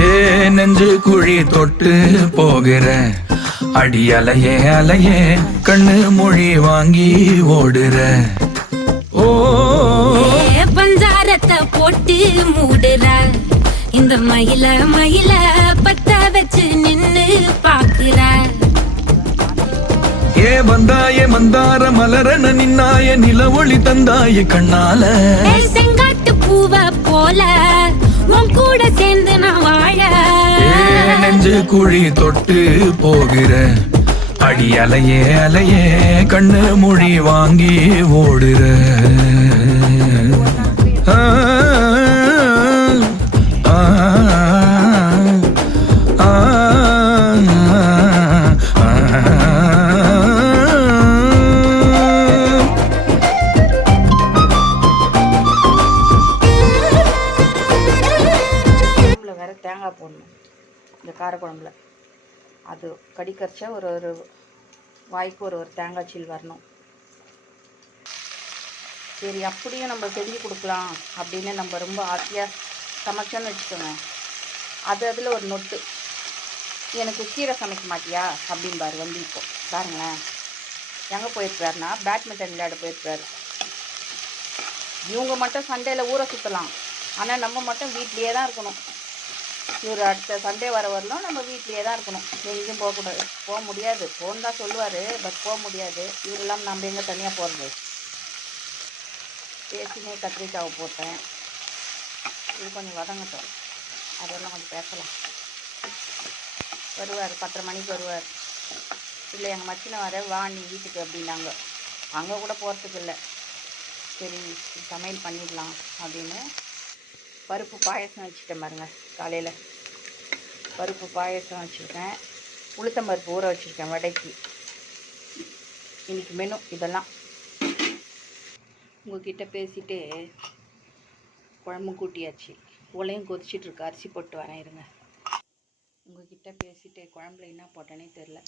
ஏ நெஞ்சு குழி தொட்டு போகிற அடி அலையே அலையே கண்ணு மொழி வாங்கி ஓடுற. ஓ பஞ்சாரத்தை போட்டு மூடுற இந்த மயில மயில பத்த வச்சு நின்னு பாக்குற. ஏ வந்தாய மந்தார மலரன நின்னாய நில ஒளி தந்தாய கண்ணால. செங்காட்டு பூவ போல உன் கூட சேர்ந்து நான் வாழ. நெஞ்சு குழி தொட்டு போகிற அடி அலையே அலையே கண்ணு மொழி வாங்கி ஓடுற. வேற தேங்காய் போடணும் இந்த காரக்குழம்புல. அது கடிக்கரிச்சா ஒரு ஒரு வாய்க்கு ஒரு ஒரு தேங்காய் சீல் வரணும். சரி, அப்படியும் நம்ம செஞ்சு கொடுக்கலாம் அப்படின்னு நம்ம ரொம்ப ஆசையாக சமைச்சோன்னு வச்சுக்கோங்க. அது அதில் ஒரு நொட்டு, எனக்கு கீரை சமைக்க மாட்டியா அப்படின்பாரு. வந்து இப்போ பாருங்களேன், எங்கே போயிருக்காருன்னா பேட்மிண்டன் விளையாட போயிருக்காரு. இவங்க மட்டும் சண்டேல ஊரை சுற்றலாம், ஆனால் நம்ம மட்டும் வீட்லேயே தான் இருக்கணும். இவர் அடுத்த சண்டே வர வரலாம் நம்ம வீட்லேயே தான் இருக்கணும், எங்கேயும் போகக்கூடாது. போக முடியாது, போன்னு தான் சொல்லுவார், பட் போக முடியாது. இவர் இல்லாமல் நம்ம எங்கே தனியாக போகிறது. பேசினே கத்திரிக்காவை போட்டேன், இது கொஞ்சம் வதங்கட்டும், அதெல்லாம் கொஞ்சம் பேசலாம். வருவார் 10:30 மணிக்கு வருவார். இல்லை எங்கள் மச்சினை வர வா நீ வீட்டுக்கு அப்படின்னாங்க. அங்கே கூட போகிறதுக்கு இல்லை. சரி சமையல் பண்ணிடலாம் அப்படின்னு பருப்பு பாயசம் வச்சுட்டேன் பாருங்க. காலையில் பருப்பு பாயசம் வச்சுருக்கேன், உளுத்தம்பருப்பு ஊற வச்சுருக்கேன் வடைக்கு. இன்றைக்கி மெனு இதெல்லாம். உங்கள்கிட்ட பேசிட்டு குழம்பு கூட்டியாச்சு, உலையும் கொதிச்சிட்ருக்கு. அரிசி போட்டு வரேன் இருங்க. உங்கள்கிட்ட பேசிட்டு குழம்புல என்ன போட்டேனே தெரில,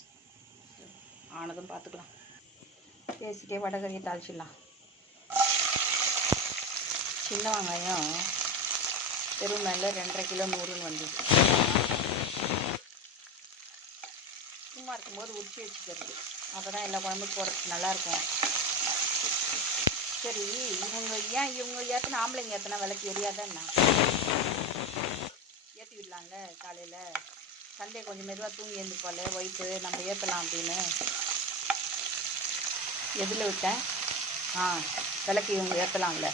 ஆனதும் பார்த்துக்கலாம். பேசிட்டே வடகறியை தாளிச்சிடலாம். சின்ன வெங்காயம் தெரு மேலே 2.5 கிலோ 100ன்னு வந்துச்சு. சும்மா இருக்கும்போது உரிச்சி வச்சுக்கிறது, அப்போ தான் எல்லா குழம்புக்கு போடுறதுக்கு நல்லாயிருக்கும். சரி, இவங்க ஏற்றின ஆம்பளைங்க ஏற்றினா விளக்கு எரியாதான் ஏற்றி விடலாம்ல. காலையில் சண்டே கொஞ்சம் மெதுவாக தூங்கி எழுந்துப்பாள் ஒய்ஃபு, நம்ம ஏற்றலாம் அப்படின்னு எதில் விட்டேன். விளக்கு இவங்க ஏற்றலாம்ல.